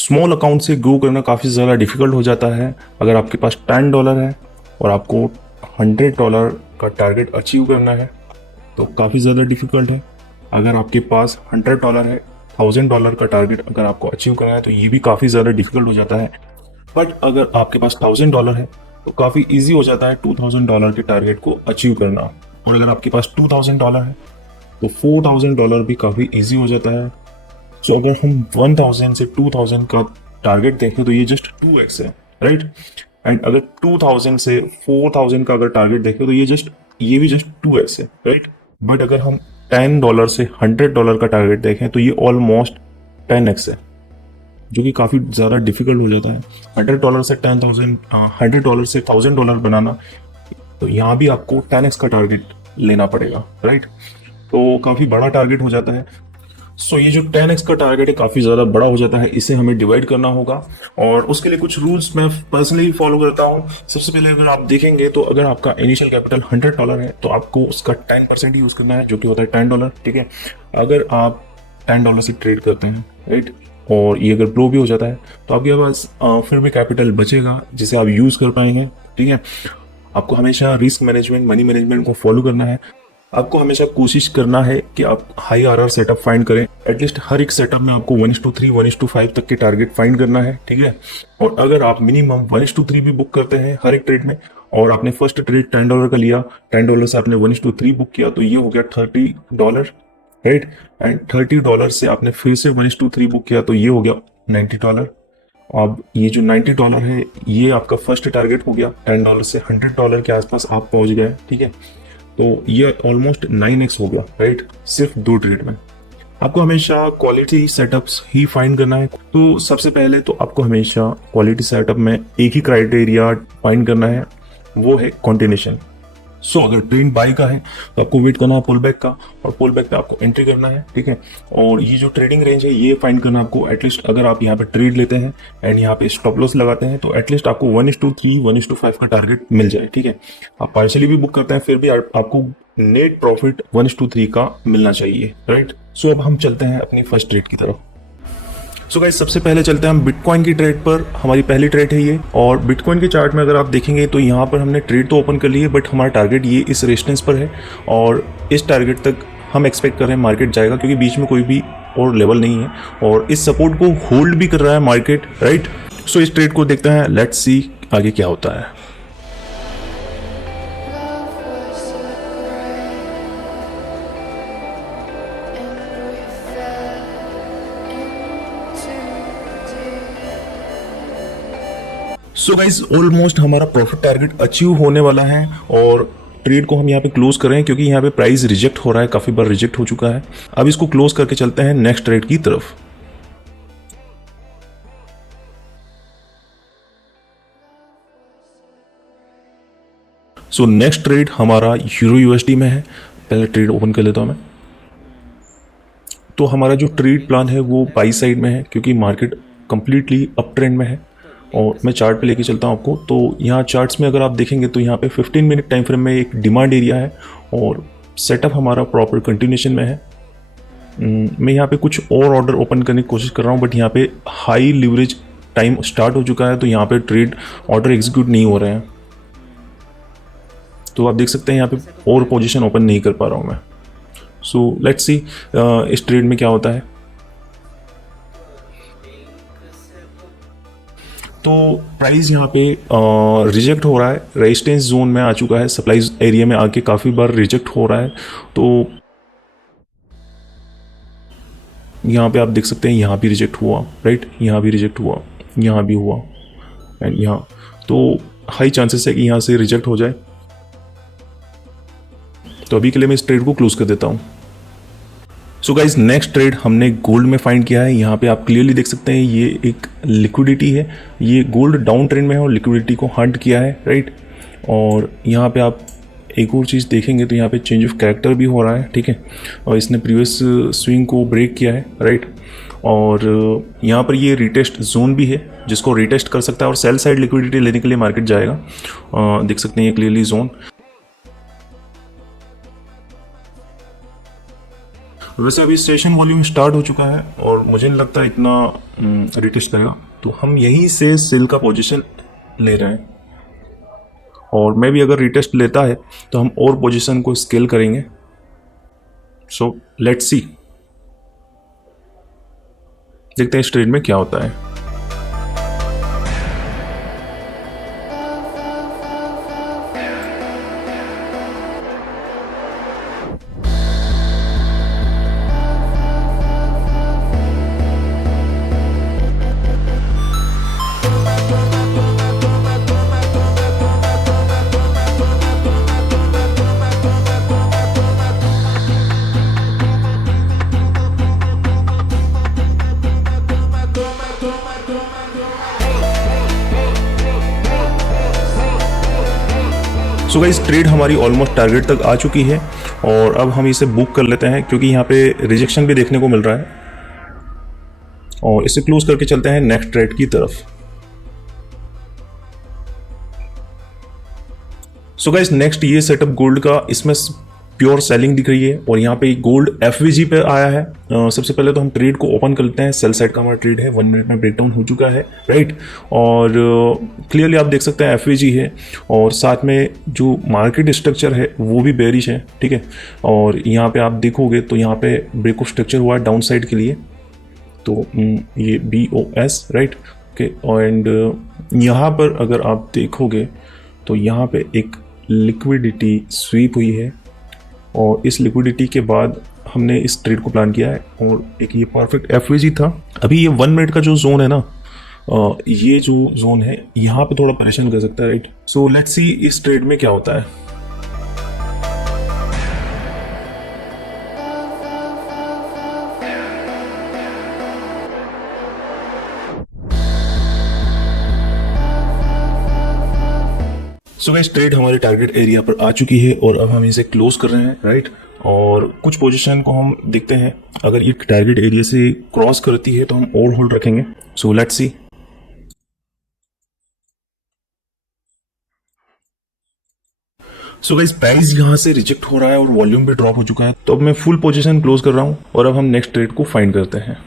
Small account से grow करना काफ़ी ज़्यादा डिफिकल्ट हो जाता है। अगर आपके पास $10 है और आपको $100 का टारगेट अचीव करना है तो काफ़ी ज़्यादा डिफिकल्ट है। अगर आपके पास $100 है, $1000 का टारगेट अगर आपको अचीव करना है तो ये भी काफ़ी ज़्यादा डिफिकल्ट हो जाता है। बट अगर आपके पास $1000 है तो काफ़ी ईजी हो जाता है $2000 के टारगेट को अचीव करना। और अगर आपके पास $2000 है तो $4000 भी काफ़ी ईजी हो जाता है। सो अगर हम 1000 से 2000 का टारगेट देखें तो ये जस्ट 2x है, राइट। एंड अगर 2000 से 4000 का अगर टारगेट देखें तो ये भी जस्ट 2x है, राइट। बट अगर हम $10 से $100 का टारगेट देखें तो ये ऑलमोस्ट 10x है, जो कि काफ़ी ज़्यादा डिफिकल्ट हो जाता है। $100 से $10,000 से $1000 बनाना, तो यहाँ भी आपको 10x का टारगेट लेना पड़ेगा, राइट। तो काफ़ी बड़ा टारगेट हो जाता है। सो ये जो 10x का टारगेट है काफ़ी ज़्यादा बड़ा हो जाता है, इसे हमें डिवाइड करना होगा और उसके लिए कुछ रूल्स मैं पर्सनली फॉलो करता हूँ। सबसे पहले अगर आप देखेंगे तो अगर आपका इनिशियल कैपिटल $100 है तो आपको उसका 10% यूज़ करना है, जो कि होता है $10, ठीक है। अगर आप $10 से ट्रेड करते हैं, राइट, और ये अगर ब्लो भी हो जाता है तो आपके पास फिर भी कैपिटल बचेगा जिसे आप यूज़ कर पाएंगे, ठीक है। आपको हमेशा रिस्क मैनेजमेंट, मनी मैनेजमेंट को फॉलो करना है। आपको हमेशा कोशिश करना है कि आप हाई आरआर सेटअप फाइंड करें। एटलीस्ट हर एक सेटअप में आपको 1:3, 1:5 तक के टारगेट फाइंड करना है, ठीक है। और अगर आप मिनिमम 1:3 भी बुक करते हैं हर एक ट्रेड में, और आपने फर्स्ट ट्रेड $10 का लिया, $10 से आपने 1:3 बुक किया, तो ये हो गया $30, राइट। एंड $30 से आपने फिर से 1:3 बुक किया तो ये हो गया $90। अब ये जो $90 है ये आपका फर्स्ट टारगेट हो गया। $10 से $100 के आसपास आप पहुंच गए, ठीक है। तो ये ऑलमोस्ट 9x हो गया, राइट, सिर्फ 2 ट्रेड में। आपको हमेशा क्वालिटी सेटअप्स ही फाइंड करना है। तो सबसे पहले तो आपको हमेशा क्वालिटी सेटअप में एक ही क्राइटेरिया फाइंड करना है, वो है कंटिन्यूशन। सो अगर ट्रेंड बाई का है तो आपको वेट करना है पुल बैक का, और पुल बैक पे आपको एंट्री करना है, ठीक है। और ये जो ट्रेडिंग रेंज है ये फाइंड करना आपको, एटलीस्ट अगर आप यहाँ पे ट्रेड लेते हैं एंड यहाँ पे स्टॉप लॉस लगाते हैं तो एटलीस्ट आपको 1:3, 1:5 का टारगेट मिल जाए, ठीक है। आप पार्शियली भी बुक करते हैं फिर भी आपको नेट प्रॉफिट 1:3 का मिलना चाहिए, राइट। सो अब हम चलते हैं अपनी फर्स्ट ट्रेड की तरफ। सो गाइस, सबसे पहले चलते हैं हम बिटकॉइन की ट्रेड पर। हमारी पहली ट्रेड है ये, और बिटकॉइन के चार्ट में अगर आप देखेंगे तो यहाँ पर हमने ट्रेड तो ओपन कर ली है, बट हमारा टारगेट ये इस रेजिस्टेंस पर है, और इस टारगेट तक हम एक्सपेक्ट कर रहे हैं मार्केट जाएगा, क्योंकि बीच में कोई भी और लेवल नहीं है, और इस सपोर्ट को होल्ड भी कर रहा है मार्केट, राइट। सो इस ट्रेड को देखते हैं, लेट्स सी आगे क्या होता है। सो गाइज, ऑलमोस्ट हमारा प्रॉफिट टारगेट अचीव होने वाला है, और ट्रेड को हम यहाँ पे क्लोज कर रहे हैं क्योंकि यहाँ पे प्राइस रिजेक्ट हो रहा है, काफ़ी बार रिजेक्ट हो चुका है। अब इसको क्लोज करके चलते हैं नेक्स्ट ट्रेड की तरफ। सो नेक्स्ट ट्रेड हमारा यूरो यूएसडी में है। पहले ट्रेड ओपन कर लेता हूँ मैं। तो हमारा जो ट्रेड प्लान है वो बाई साइड में है, क्योंकि मार्केट कंप्लीटली अप ट्रेंड में है, और मैं चार्ट पे लेके चलता हूँ आपको। तो यहाँ चार्ट्स में अगर आप देखेंगे तो यहाँ पे 15 मिनट टाइम फ्रेम में एक डिमांड एरिया है, और सेटअप हमारा प्रॉपर कंटिन्यूशन में है। मैं यहाँ पे कुछ और ऑर्डर ओपन करने की कोशिश कर रहा हूँ, बट यहाँ पे हाई लिवरेज टाइम स्टार्ट हो चुका है, तो यहाँ पे ट्रेड ऑर्डर एग्जीक्यूट नहीं हो रहे हैं। तो आप देख सकते हैं यहाँ पे और पोजीशन ओपन नहीं कर पा रहा हूँ मैं। सो लेट्स सी इस ट्रेड में क्या होता है। तो प्राइस यहाँ पे रिजेक्ट हो रहा है, रेजिस्टेंस जोन में आ चुका है, सप्लाई एरिया में आके काफ़ी बार रिजेक्ट हो रहा है। तो यहाँ पे आप देख सकते हैं यहाँ भी रिजेक्ट हुआ, राइट, यहाँ भी रिजेक्ट हुआ, यहाँ भी हुआ, एंड यहाँ। तो हाई चांसेस है कि यहाँ से रिजेक्ट हो जाए। तो अभी के लिए मैं इस ट्रेड को क्लोज कर देता हूँ। सो गाइज, नेक्स्ट ट्रेड हमने गोल्ड में फाइंड किया है। यहाँ पे आप क्लियरली देख सकते हैं ये एक लिक्विडिटी है, ये गोल्ड डाउन ट्रेंड में है और लिक्विडिटी को हंट किया है, राइट। और यहाँ पे आप एक और चीज़ देखेंगे तो यहाँ पे चेंज ऑफ कैरेक्टर भी हो रहा है, ठीक है, और इसने प्रीवियस स्विंग को ब्रेक किया है, राइट। और यहाँ पर ये रिटेस्ट जोन भी है जिसको रिटेस्ट कर सकता है, और सेल साइड लिक्विडिटी लेने के लिए मार्केट जाएगा। देख सकते हैं ये क्लियरली जोन। वैसे अभी सेशन वॉल्यूम स्टार्ट हो चुका है और मुझे नहीं लगता इतना रिटेस्ट करेगा, तो हम यहीं से सेल का पोजीशन ले रहे हैं। और मैं भी अगर रिटेस्ट लेता है तो हम और पोजीशन को स्केल करेंगे। सो लेट्स सी, देखते हैं इस ट्रेड में क्या होता है। सो गाइस, ट्रेड हमारी ऑलमोस्ट टारगेट तक आ चुकी है और अब हम इसे बुक कर लेते हैं क्योंकि यहाँ पे रिजेक्शन भी देखने को मिल रहा है। और इसे क्लोज करके चलते हैं नेक्स्ट ट्रेड की तरफ। सो गाइस, नेक्स्ट ये सेटअप गोल्ड का, इसमें प्योर सेलिंग दिख रही है और यहाँ पे गोल्ड एफवीजी पे आया है। सबसे पहले तो हम ट्रेड को ओपन कर लेते हैं। सेल साइड का हमारा ट्रेड है, 1 मिनट में ब्रेकडाउन हो चुका है, राइट। और क्लियरली आप देख सकते हैं एफवीजी है और साथ में जो मार्केट स्ट्रक्चर है वो भी बेरिश है, ठीक है। और यहाँ पे आप देखोगे तो यहाँ पे ब्रेक ऑफ स्ट्रक्चर हुआ है डाउन साइड के लिए, तो ये BOS, राइट, ओके। एंड यहाँ पर अगर आप देखोगे तो यहाँ पे एक लिक्विडिटी स्वीप हुई है और इस लिक्विडिटी के बाद हमने इस ट्रेड को प्लान किया है और एक ये परफेक्ट एफवीजी था। अभी ये 1 मिनट का जो जोन है ना, ये जो जोन है यहाँ पे थोड़ा परेशान कर सकता है, राइट। सो लेट्स सी इस ट्रेड में क्या होता है। सो गाइस, ट्रेड हमारे टारगेट एरिया पर आ चुकी है और अब हम इसे क्लोज कर रहे हैं, राइट। और कुछ पोजीशन को हम देखते हैं, अगर ये टारगेट एरिया से क्रॉस करती है तो हम और होल्ड रखेंगे। So let's see. So guys, price यहाँ से रिजेक्ट हो रहा है और वॉल्यूम भी ड्रॉप हो चुका है, तो अब मैं फुल पोजीशन क्लोज कर रहा हूँ और अब हम नेक्स्ट ट्रेड को फाइंड करते हैं।